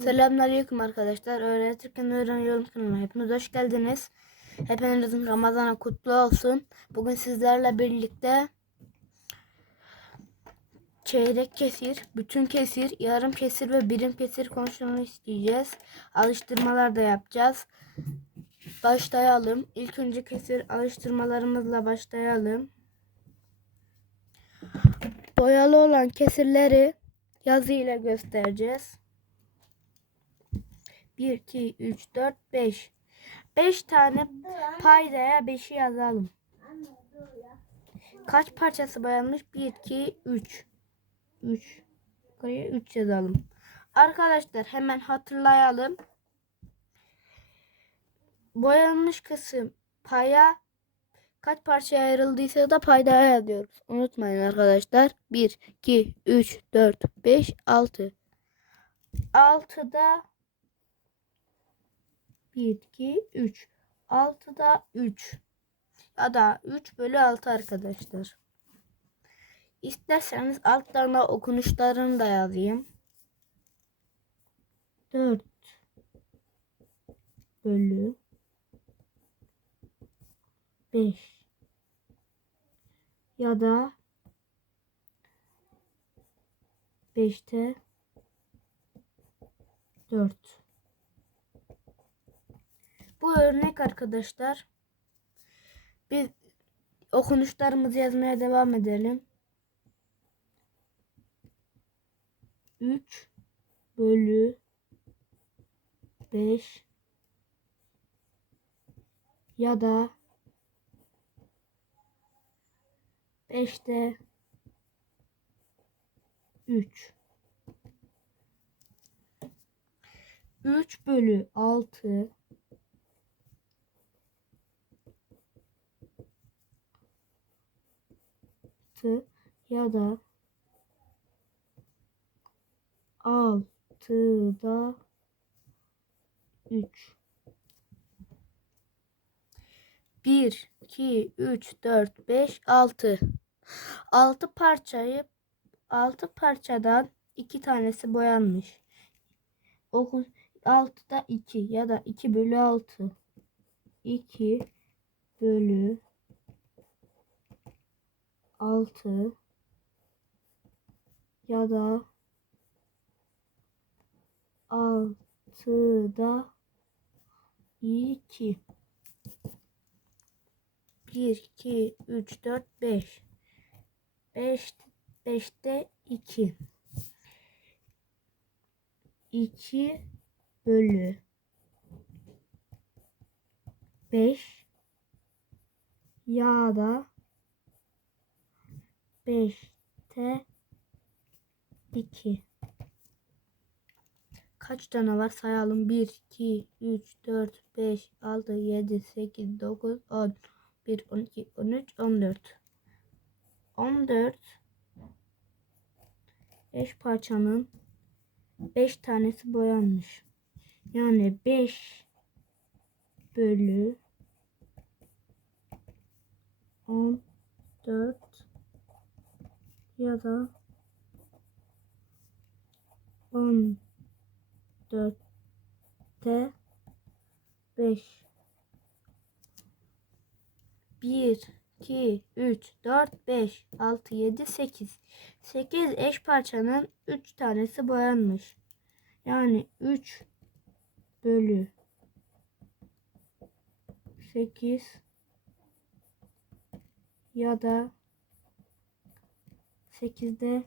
Selamünaleyküm arkadaşlar. Öğretirken öğreniyorum kanalına hepiniz hoş geldiniz. Hepinizin Ramazanı kutlu olsun. Bugün sizlerle birlikte çeyrek kesir, bütün kesir, yarım kesir ve birim kesir konusunu isteyeceğiz. Alıştırmalar da yapacağız. Başlayalım. İlk önce kesir alıştırmalarımızla başlayalım. Boyalı olan kesirleri yazı ile göstereceğiz. 1, 2, 3, 4, 5. 5 tane paydaya 5'i yazalım. Kaç parçası boyanmış? 1, 2, 3. 3. Buraya 3 yazalım. Arkadaşlar hemen hatırlayalım. Boyanmış kısım paya kaç parçaya ayrıldıysa da paydaya yazıyoruz. Unutmayın arkadaşlar. 1, 2, 3, 4, 5, 6. 6'da 1, 2, 3. 6'da 3. Ya da 3 bölü 6 arkadaşlar. İsterseniz altlarına okunuşlarını da yazayım. 4 bölü 5 ya da 5'te 4 Bu örnek arkadaşlar. Biz okunuşlarımızı yazmaya devam edelim. 3 bölü 5 ya da 5'te 3 3 bölü 6 ya da 6'da 3 1, 2, 3, 4, 5, 6. 6 parçayı 6 parçadan 2 tanesi boyanmış. Okun 6'da 2 ya da 2 bölü 6. 2 bölü 6 ya da 6'da 2 1, 2, 3, 4, 5. 5, 5'te 2. 2 bölü 5 ya da 5'te 2. Kaç tane var sayalım. 1, 2, 3, 4, 5, 6, 7, 8, 9, 10. 1, 12, 13, 14. 14 5 parçanın 5 tanesi boyanmış. Yani 5 bölü 14 ya da 14'te 5 1, 2, 3, 4, 5, 6, 7, 8. 8 eş parçanın 3 tanesi boyanmış. Yani 3 bölü 8 ya da 8'de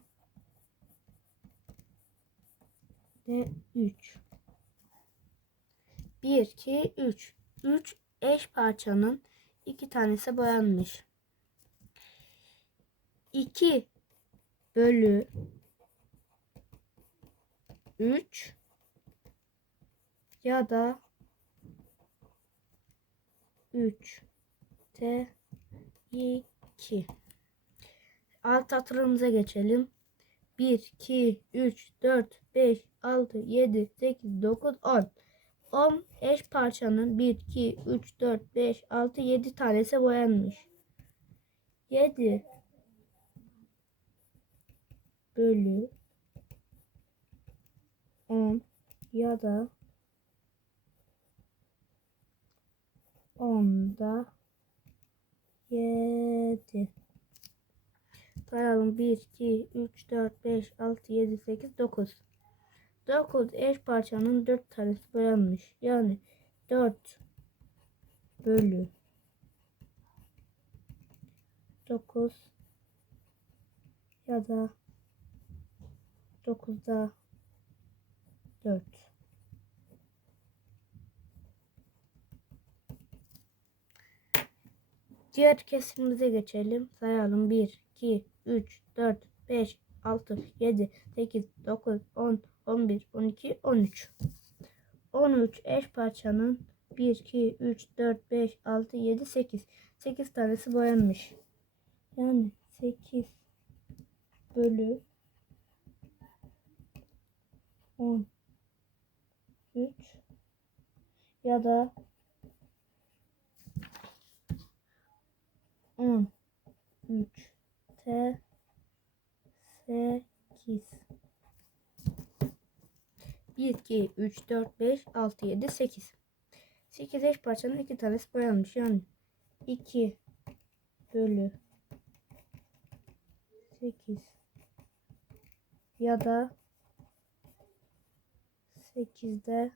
de 3. 1, 2, 3. 3 eş parçanın iki tanesi boyanmış. 2 bölü 3 ya da 3 t 2 alt hatırımıza geçelim. 1, 2, 3, 4, 5, 6, 7, 8, 9, 10. 10 eş parçanın 1, 2, 3, 4, 5, 6, 7 tanesi boyanmış. 7 bölü 10 ya da onda yedi. Sayalım 1, 2, 3, 4, 5, 6, 7, 8, 9. 9 eş parçanın 4 tanesi boyanmış. Yani 4 bölü 9 ya da 9'da 4. Diğer kesimimize geçelim. Sayalım. 1, 2, 3, 4, 5, 6, 7, 8, 9, 10, 11, 12, 13. 13 eş parçanın 1, 2, 3, 4, 5, 6, 7, 8. 8 tanesi boyanmış. Yani 8 bölü 10 3 ya da 10 3 T 8 1 2 3 4 5 6 7 8 8 eş parçanın iki tanesi boyanmış yani. 2 bölü 8 ya da 8'de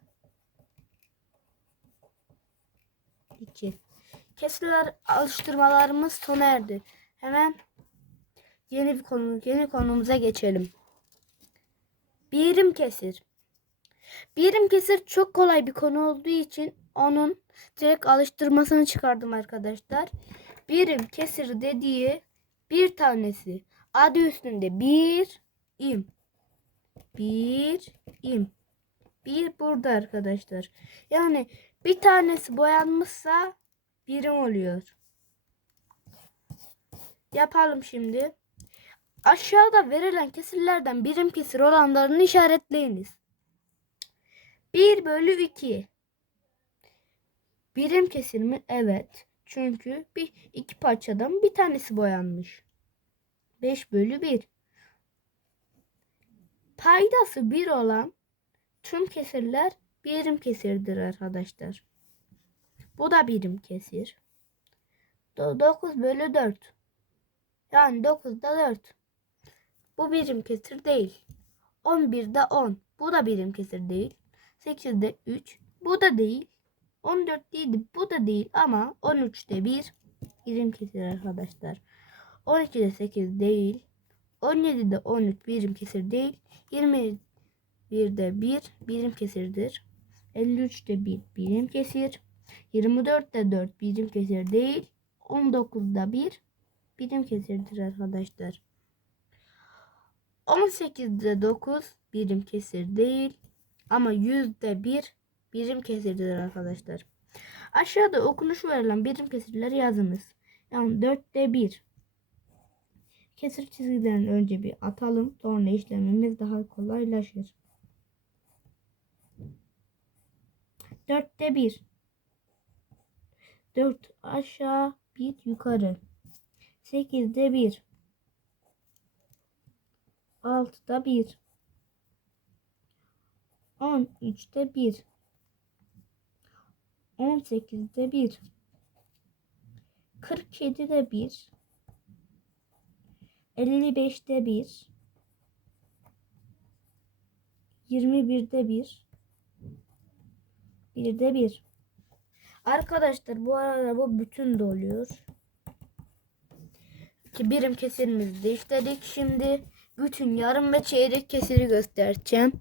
2 Kesiler alıştırmalarımız sona erdi. Hemen yeni bir konu, yeni konumuza geçelim. Birim kesir. Birim kesir çok kolay bir konu olduğu için onun direkt alıştırmasını çıkardım arkadaşlar. Birim kesir dediği bir tanesi adı üstünde bir im. Bir im. Bir burada arkadaşlar. Yani bir tanesi boyanmışsa birim oluyor. Yapalım şimdi. Aşağıda verilen kesirlerden birim kesir olanlarını işaretleyiniz. 1 bölü 2. Birim kesir mi? Evet. Çünkü bir iki parçadan bir tanesi boyanmış. 5 bölü 1. Paydası 1 olan tüm kesirler birim kesirdir arkadaşlar. Bu da birim kesir. 9 bölü 4. Yani 9'da 4. Bu birim kesir değil. 11'de 10. Bu da birim kesir değil. 8'de 3. Bu da değil. 14 değildi. Bu da değil ama 13'te 1 birim kesir arkadaşlar. 12'de 8 değil. 17'de 13 birim kesir değil. 21'de 1 birim kesirdir. 53'te 1 birim kesir. 24'te 4 birim kesir değil. 19'da 1 birim kesirdir arkadaşlar. 18'de 9 birim kesir değil. Ama yüzde 1 birim kesirdir arkadaşlar. Aşağıda okunuşu verilen birim kesirleri yazınız. Yani 4'te 1. Kesir çizgilerini önce bir atalım. Sonra işlemimiz daha kolaylaşır. 4'te 1. 4 aşağı 1 yukarı. 8'de 1. 6'da 1. 13'te 1. 18'de 1. 47'de 1. 55'te 1. 21'de 1. 1'de 1. Arkadaşlar bu arada bu bütün doluyor. Ki birim kesirimizi de işledik. Şimdi bütün yarım ve çeyrek kesiri göstereceğim.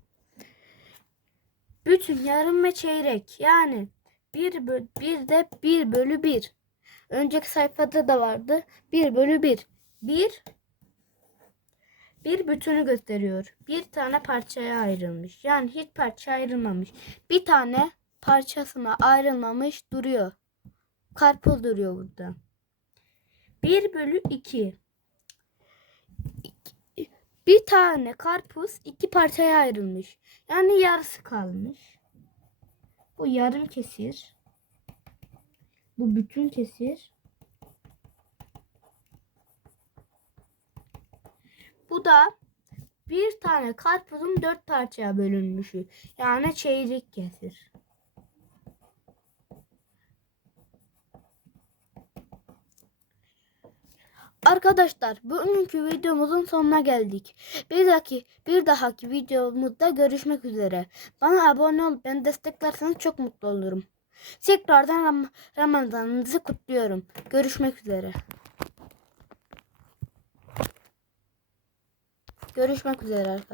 Bütün yarım ve çeyrek yani bir, bö bir de 1 bölü 1. Önceki sayfada da vardı. 1 bölü 1. 1 bir bütünü gösteriyor. Bir tane parçaya ayrılmış. Yani hiç parça ayrılmamış. Bir tane parçasına ayrılmamış duruyor. Karpuz duruyor burada. 1 bölü 2. Bir tane karpuz iki parçaya ayrılmış. Yani yarısı kalmış. Bu yarım kesir. Bu bütün kesir. Bu da bir tane karpuzun dört parçaya bölünmüşü. Yani çeyrek kesir. Arkadaşlar bugünkü videomuzun sonuna geldik. Bir dahaki bir dahaki videomuzda görüşmek üzere. Bana abone olup beni desteklerseniz çok mutlu olurum. Tekrardan Ram Ramazanınızı kutluyorum. Görüşmek üzere. Görüşmek üzere arkadaşlar.